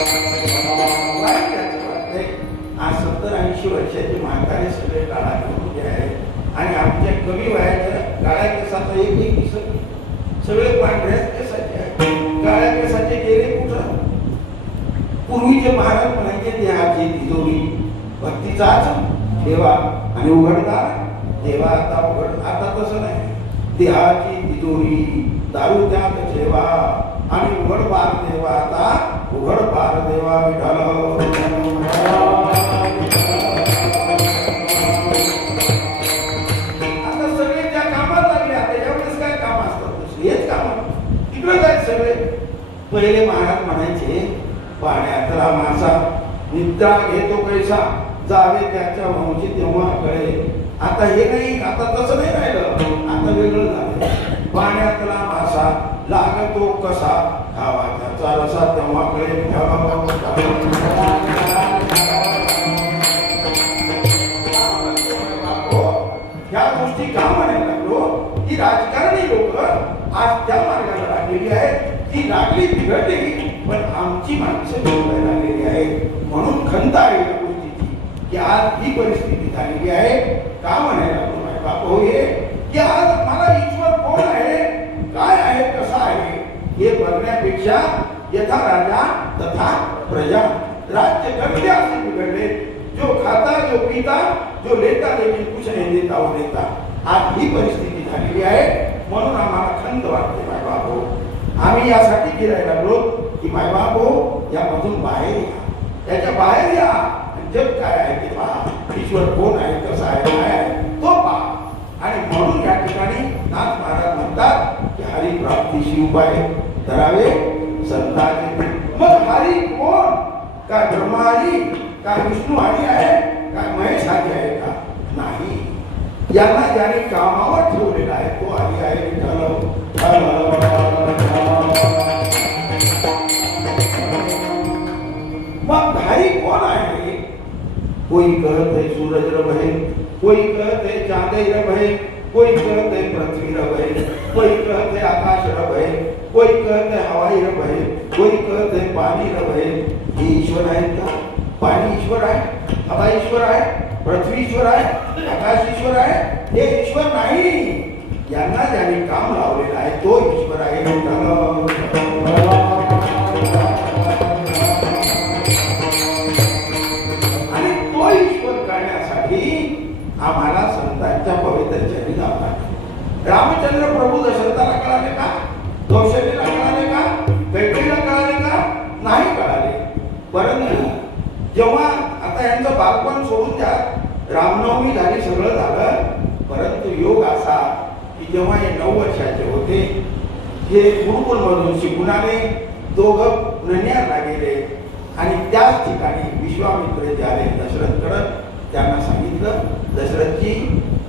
आज 70-80 वर्षाचे म्हातारे सगळे काळा घेऊन आहे आणि आमच्या कमी वयाच्या काळ्या केसाचा एक दिसत सगळे पांढऱ्याच केसाचे आहे. काळ्या केसाचे गेले कुठं? पूर्वीचे महाराज म्हणायचे देहाची तिजोरी भक्तीचाच ठेवा आणि उघडदार देवा. आता तसं नाही. देहाची तिजोरी दारू त्यात ठेवा आणि उघड बार देवा. आता उघड बार देवा विठाल. आता सगळे त्या कामात लागले. आता यावेळेस काय काम असतात? हेच काम तिकडे जायचं सगळे. पहिले महाराज म्हणायचे पाण्यातला मासा निद्रा घेतो कैसा जावे त्याच्या वंशी तेव्हा कळे. आता हे नाही. आता तसं नाही राहिलं. आता वेगळं झालं. पाण्यातला मासा लागतो कसा खावा त्याचा रसा तेव्हा कळे. ह्या गोष्टी का म्हणायला लागलो की राजकारणी लोक आज त्या मार्गाला लागलेली आहेत. ती लागली बिघडली पण आमची माणसं बिघडायला लागलेली आहेत. म्हणून खंत आहे या गोष्टीची की आज ही परिस्थिती झालेली आहे. का म्हणायला लागलो बाप हो हे की आज मला ईश्वर कोण आहे, काय आहे, कसा आहे हे बघण्यापेक्षा यथा राजा तथा प्रजा राज्य करते असे बिघडले. जो खाता जो पिता जो लेता लेकिन कुछ नहीं देता वो देता. आज ही परिस्थिती झालेली आहे. म्हणून आम्हाला खंत वाटते मायबाप हो. आम्ही यासाठी फिरायला लागलो की मायबाप हो यामधून बाहेर या. त्याच्या बाहेर या. जग काय आहे ते पहा. ईश्वर कोण आहे, कसा आहे, काय आहे तो पहा. आणि म्हणून या ठिकाणी नाथ महाराज म्हणतात की हरिप्राप्तीशी उपाय धरावे संतांचे. मग हरी कोण? काय ब्रह्मा हरी, काय विष्णू हरी आहे, काय महेश हरी आहे का? नाही. यांना ज्याने कामावर ठेवलेला आहे तो हरी आहे. मग हरी कोण आहे? कोई कहत है सूरज रहे, कोई कहत है चांदई रहे, कोई कहत है पृथ्वी रहे, कोई कहत है आकाश रहे, कोई कहत है हवाई रहे, कोई कहत है पानी रहे. हे ईश्वर आहे का? पाणी ईश्वर आहे, हवा ईश्वर आहे, पृथ्वी ईश्वर आहे, आकाश ईश्वर आहे. हे ईश्वर नाही. यांना ज्याने काम लावलेलं आहे तो ईश्वर आहे. आणि तो ईश्वर करण्यासाठी आम्हाला संतांच्या पवित्र चरणी जावं लागेल. रामचंद्र प्रभू दशरथाला कळाले का? कौशल्यला कळाले का? कैकेयीला कळाले का? नाही कळाले. परंतु जेव्हा आता यांचं बालपण सोडून द्या, रामनवमी झाली, सगळं झालं. परंतु योग असा की जेव्हा हे 9 वर्षाचे होते, हे गुरुकुल मधून शिकून आले. दोघं नन्यारला गेले आणि त्याच ठिकाणी विश्वामित्र जे आले दशरथकडे, त्यांना सांगितलं दशरथ जी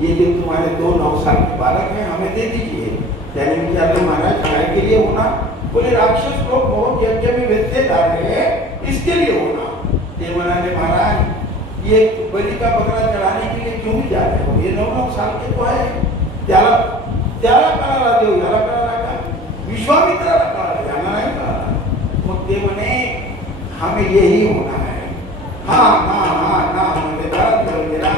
ये जो तुम्हारे 2 9 साल के बालक हैं हमें दे दीजिए. त्याने विचारलं महाराज काय के लिए होना? बोले राक्षस लोग बहुत यज्ञ में व्यत्यय डाल रहे हैं, इसके लिए होना. ते म्हणाले महाराज ये बलि का बकरा चढ़ाने के लिए क्यों भी जा रहे हो? ये 9 9 साल के तो है. त्याला कळाला देव, याला कळाला का? विश्वामित्राला कळाला, यांना नाही कळाला. मग ते म्हणे हमें यही होना है. हा हा हा ना म्हणजे गेला.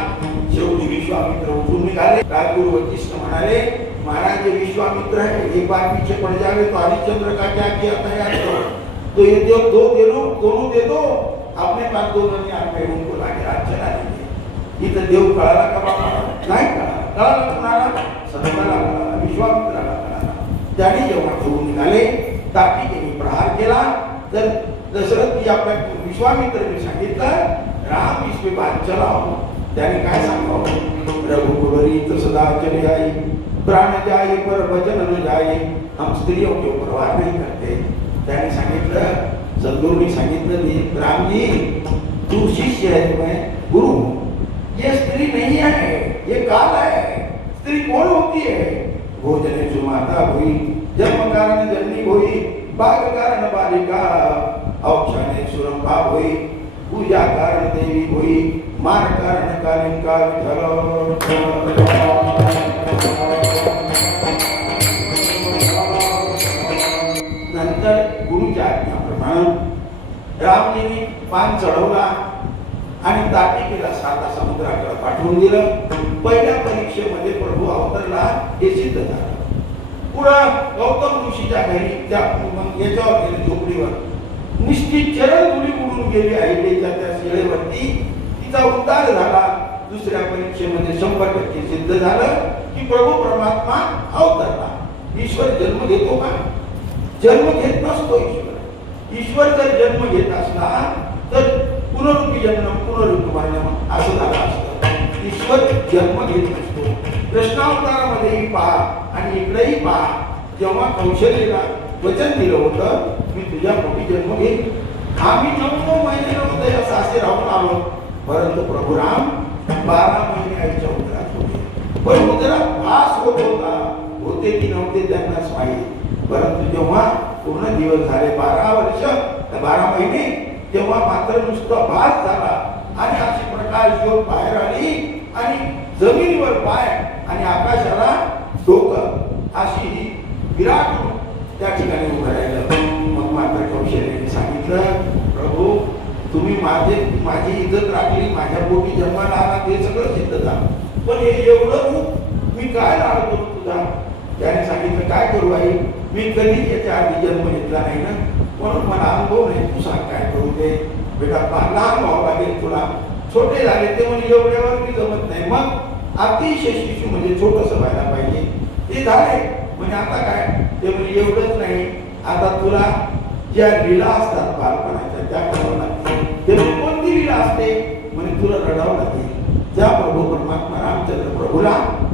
शेवटी विश्वामित्र उठून निघाले. राजगुरु वशिष्ठ म्हणाले महाराज ये विश्वामित्र है, एक बार पीछे पड़ जावे तो हरिश्चंद्र का क्या किया था याद करो. तो ये दोनों दे दो. अपने पास 2 नन्यार पे उनको लाके राज चला दीजिए. इथं देव कळाला का बाबा? नाही कळाला. कळाला कुणाला? संताला कळाला, विश्वामित्राला कळाला. त्याने जेव्हा घेऊन निघाले ताकीने प्रहार केला. तर दशरथ की आपल्या विश्वामित्राने सांगितलं राम इस पे बात चलाओ. त्याने काय सांगावं? रघुकुलरीत सदा चले आई, प्राण जाए पर वचन न जाए. हम स्त्रियों के ऊपर वार नहीं करते. त्याने सांगितलं, सद्गुरुने सांगितलं रामजी तू शिष्य है, मैं गुरु हूं. ये स्त्री नहीं है, ये काल है. स्त्री कौन होती है? भोजने सुमाता हुई, जन्म कारण जननी हुई, बाग कारण बालिका, औक्षणे सुरंभा हुई, पूजा कारण देवी हुई, मार कारण कालिका विठल. नंतर गुरुच्या आज्ञाप्रमाणे रामजीने पान चढवला आणि ताटिकेला साता समुद्राकडे पाठवून दिलं. पहिल्या परीक्षेमध्ये प्रभू अवतरला हे सिद्ध झालं. पुढं गौतम ऋषीच्या घरी त्या याच्यावर गेले झोपडीवर निश्चित चरण धुळी उडून गेली अहिल्याच्या त्या शिळेवरती. तिचा उद्धार झाला. दुसऱ्या परीक्षेमध्ये 100% सिद्ध झालं की प्रभू परमात्मा अवतरला. ईश्वर जन्म घेतो का? जन्म घेत नसतो ईश्वर. ईश्वर जर जन्म घेत असला तर पुनरुक्ती जन्म पुनरुक्ती मरण असं झालं असतं. ईश्वर जन्म घेत नसतो. कृष्णावतारामध्येही पहा आणि इकडेही पहा. जेव्हा कौशल्यला वचन दिलं होतं मी तुझ्या पोटी जन्म घेईन. आम्ही 9 महिने नव्हते असं असे राहून आलो. परंतु प्रभू राम 12 महिने आईच्या उदरात होते. पण उदरात भास होत होता. होते की नव्हते त्यांनाच माहीत. परंतु जेव्हा पूर्ण दिवस झाले 12 वर्ष 12 महिने तेव्हा मात्र नुसता भास झाला आणि अशी प्रकाश ज्योत बाहेर आली आणि जमिनीवर पाय आणि आकाशाला डोकं अशी विराट त्या ठिकाणी उभं राहिलं. मग मात्र कौशल्याने सांगितलं प्रभू तुम्ही माझी इज्जत राखली. माझ्या पोटी जन्माला आला ते सगळं सिद्ध झालं. पण हे एवढं रूप मी काय लाड करू तुझा? त्याने सांगितलं काय करू आई मी कधीच याच्या आधी जन्म घेतला नाही ना म्हणून मला अनुभव नाही. तू सांग काय करू ते. बेटा लहान व्हावं लागेल तुला. छोटे झाले ते म्हणजे एवढ्यावर मी जमत नाही. मग अतिशय शिशु म्हणजे छोटस व्हायला पाहिजे. ते झाले म्हणजे आता काय ते म्हणजे एवढंच नाही. आता तुला ज्या लीला असतात बालपणाच्या त्या करावं लागतील. ते कोणती लीला असते म्हणजे तुला रडावं लागेल. ज्या प्रभू परमात्मा रामचंद्र प्रभूला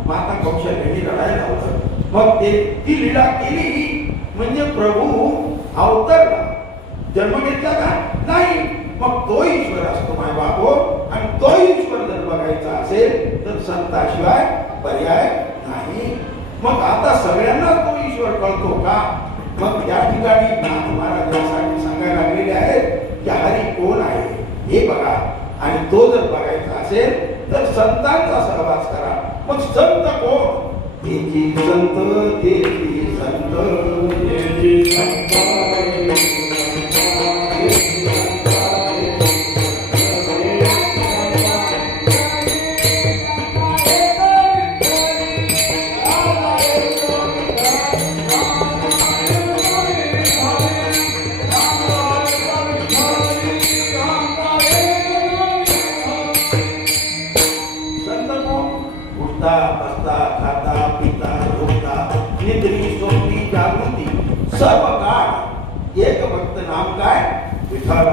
माता कौशल्याने रडायला लावलं. मग ते ती लीला केली म्हणजे प्रभू अवतरला. जन्म घेतला का? नाही. मग तो ईश्वर असतो माय बापो. आणि तो ईश्वर जर बघायचा असेल तर संताशिवाय पर्याय नाही. मग आता सगळ्यांना तो ईश्वर कळतो का? मग त्या ठिकाणी नाथ महाराज यासाठी सांगायला लागलेले आहेत की हरी कोण आहे हे बघा. आणि तो जर बघायचा असेल तर संतांचा सहवास करा. मग संत कोण? तेची संत तेची संत तेची संत सर्व काळ एक भक्त नाम काय? विठ्ठल.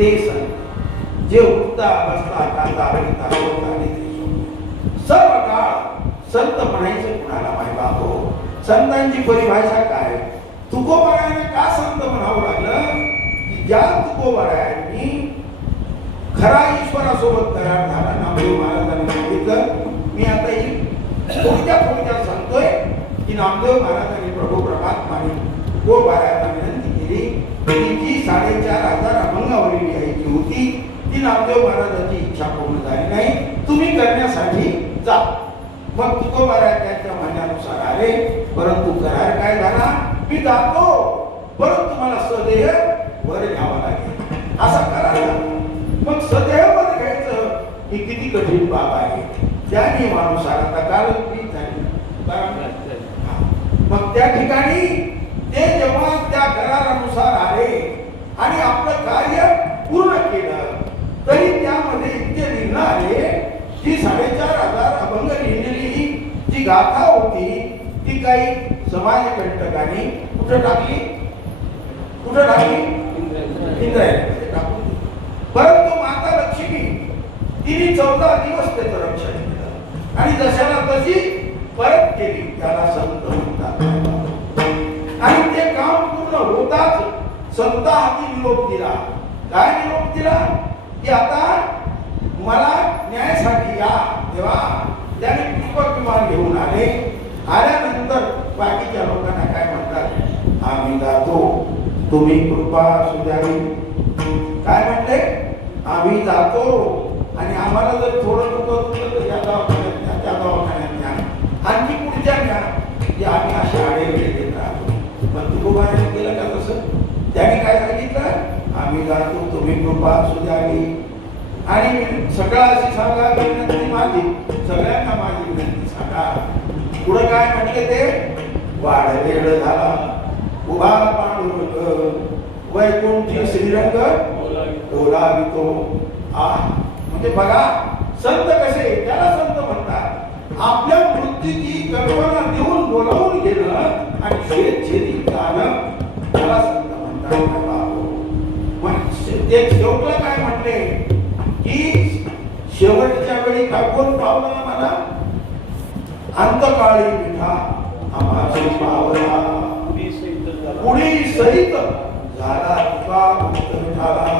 ते संत जे उठता बसता खाता पिता बोलता सर्व काळ संत म्हणायचं कुणाला माय बापो? संतांची परिभाषा काय? तुकोबारायांनी का संत म्हणावं लागलं की ज्या तुकोबारायांनी खरा ईश्वरासोबत करार झाला. नामदेव महाराजांनी सांगितलं. मी आता ही थोडक्यात सांगतोय की नामदेव महाराजांनी प्रभू परमात्माने तुकोबारायांना विनंती केली की जी 4,500 अभंगावली लिहायची होती ती नामदेव महाराजांची इच्छा पूर्ण झाली नाही. तुम्ही करण्यासाठी जा. मग तुकोबाराय त्यांच्या म्हणण्यानुसार आले. परंतु करार काय झाला? मी जातो परंतु मला सदेह वर घ्यावा लागेल असा करार झाला. मग सदेह वर घ्यायचं ही किती कठीण बाब आहे. त्या नियमानुसार आता कालकृत झाली. मग त्या ठिकाणी ते जेव्हा त्या करारानुसार आले आणि आपलं कार्य पूर्ण केलं तरी त्यामध्ये इतके विघ्न आले की 4,500 अभंग लिहिलेली जी गाथा होती ती काही समाजकंटकांनी कुठं टाकली? इंद्रायणी टाकून. परंतु माता लक्ष्मी तिने 14 दिवस त्याचं रक्षण केलं आणि जशाला तशी परत केली. त्याला संत म्हणतात. आणि ते काम पूर्ण होताच संत हाती निरोप दिला. काय निरोप दिला? की आता मला न्यायासाठी या तेव्हा त्याने पुष्पक विमान घेऊन आले. आल्यानंतर बाकीच्या लोकांना काय म्हणतात, आम्ही जातो, तुम्ही कृपा असू द्यावी. काय म्हणते, आम्ही जातो आणि आम्हाला जर थोडं चुकलं तर या दवाखान्यात न्या, त्या दवाखान्यात न्या, आणखी पुढच्या न्या, जे आम्ही असे आडेवेळे घेत राहतो. पण तुकोबाने केलं का तसं? त्याने काय सांगितलं, आम्ही जातो, तुम्ही कृपा असू द्यावी. आणि सगळं अशी सांगा विनंती माझी, सगळ्यांना माझी विनंती सांगा. पुढे काय म्हटले ते, वाढवेळ झाला उभा पांडुरंग वैकुंठी श्रीरंग ओलावितो. म्हणजे बघा संत कसे, त्याला संत म्हणतात. आपल्या वृत्तीची कल्पना देऊन बोलावून गेलं आणि शेतछेदी गाणं, त्याला संत म्हणतात. ते शेवटला काय म्हटले की शेवटच्या वेळी काय कोण पावला मला, अंतकाळी मिठा आम्हाची पावला, पुढी सहित झाला तुका मुक्त झाला.